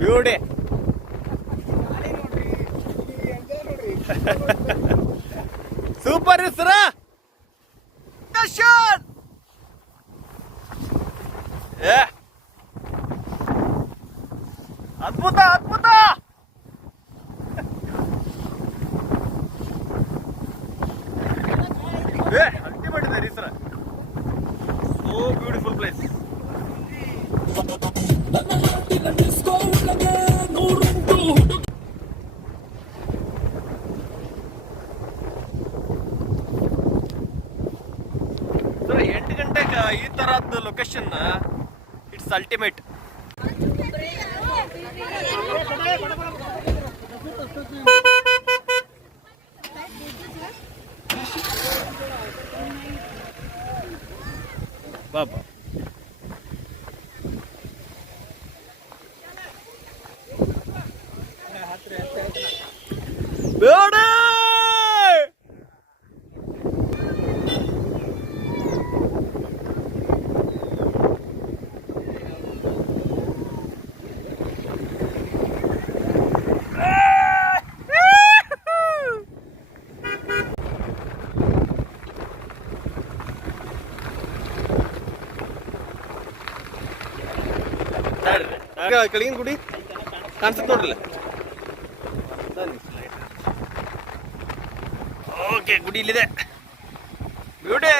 beauty super ಸರ ಅದ್ಭುತ ಅದ್ಭುತ ultimate ಇದೆ ರೀ sir so beautiful place sir 8 ಗಂಟೆಗೆ ಈ ತರದ್ದು ಲೊಕೇಶನ್ ಇಟ್ಸ್ ಅಲ್ಟಿಮೇಟ್ ಬಾಬಾ ಬೇಡ ಕೆಳಗಿನ ಗುಡಿ ಕಾಣಿಸುತ್ತೆ ನೋಡ್ರಲ್ಲ ಓಕೆ ಗುಡಿ ಇಲ್ಲಿದೆ ಬ್ಯೂಟಿ